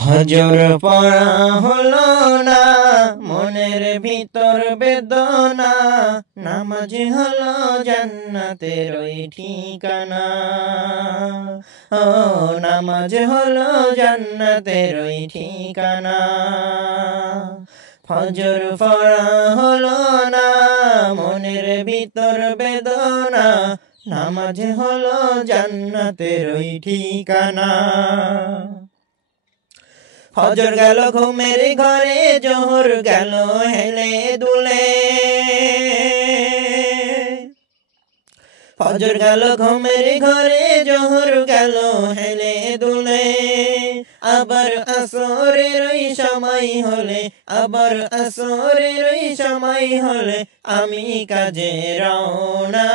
হজর পড়া হলো না, মনের ভিতর বেদনা, নামাজ হলো জান্নাতের ওই ঠিকানা। ও নামাজ হলো জান্নাতের ওই ঠিকানা। ফজর পড়া হলো না, মনের ভিতর বেদনা, নামাজ হলো জান্নাতের ওই ঠিকানা। ফজর গেল ঘুমের ঘরে, জোহর গেল হেলে দুলে। ফজর গেল ঘুমের ঘরে, জোহর গেল হেলে দুলে। আবার আসরের ওই সময় হলে, আবার আসরের ওই সময় হলে, আমি কাজে রওনা।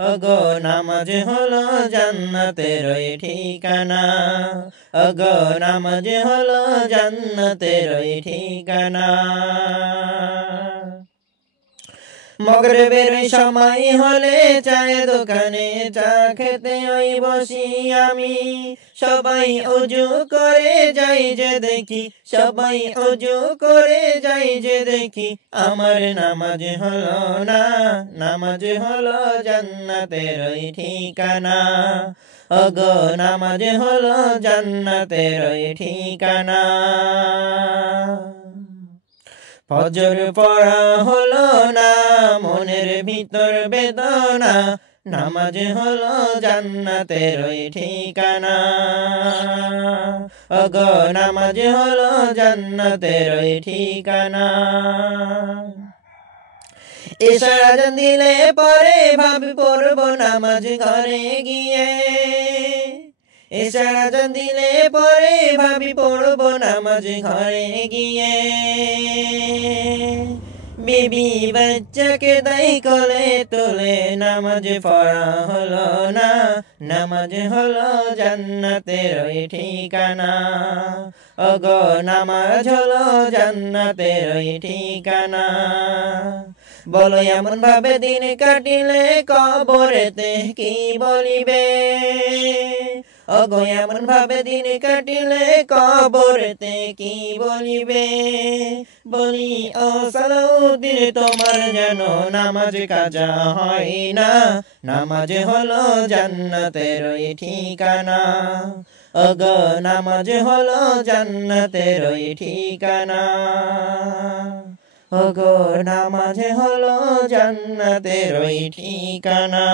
ওগো নামাজ হলো জান্নাতের ওই ঠিকানা। ওগো নামাজ হলো জান্নাতের ওই ঠিকানা। মাগরিবের সময় হলে চায়ের দোকানে চা খেতে ওই বসি আমি। সবাই ওযু করে যাই যে দেখি, সবাই ওযু করে যাই যে দেখি, আমার নামাজ হলো না, নামাজ হলো জান্নাতের ওই ঠিকানা। ওগো নামাজ হলো জান্নাতের ওই ঠিকানা। ফজর পড়া হলো না, মনের ভিতর বেদনা, নামাজ হলো জান্নাতের ওই ঠিকানা। ওগো নামাজ হলো জান্নাতের ওই ঠিকানা। এশার আযান দিলে পরে ভাবি পড়ব নামাজ ঘরে গিয়ে। এশার আযান দিলে পরে ভাবি পড়ব নামাজ ঘরে গিয়ে। বিবি বাচ্চাকে দাই কোলে তুলে, নামাজ পড়া হলো না, নামাজ হলো জান্নাতের ওই ঠিকানা। ওগো নামাজ হলো জান্নাতের ওই ঠিকানা। বলো এমন ভাবে দিন কাটিলে, কবরেতে কি বলিবে? ওগো এমন ভাবে দিন কাটিলে, কবরেতে কি বলিবে? বলি ও সালাউদ্দিন, তোমার যেন নামাজ কাজা হয় না, নামাজ হলো জান্নাতের ওই ঠিকানা। ওগো নামাজ হলো জান্নাতের ওই ঠিকানা। ওগো নামাজ হলো জান্নাতের ওই ঠিকানা।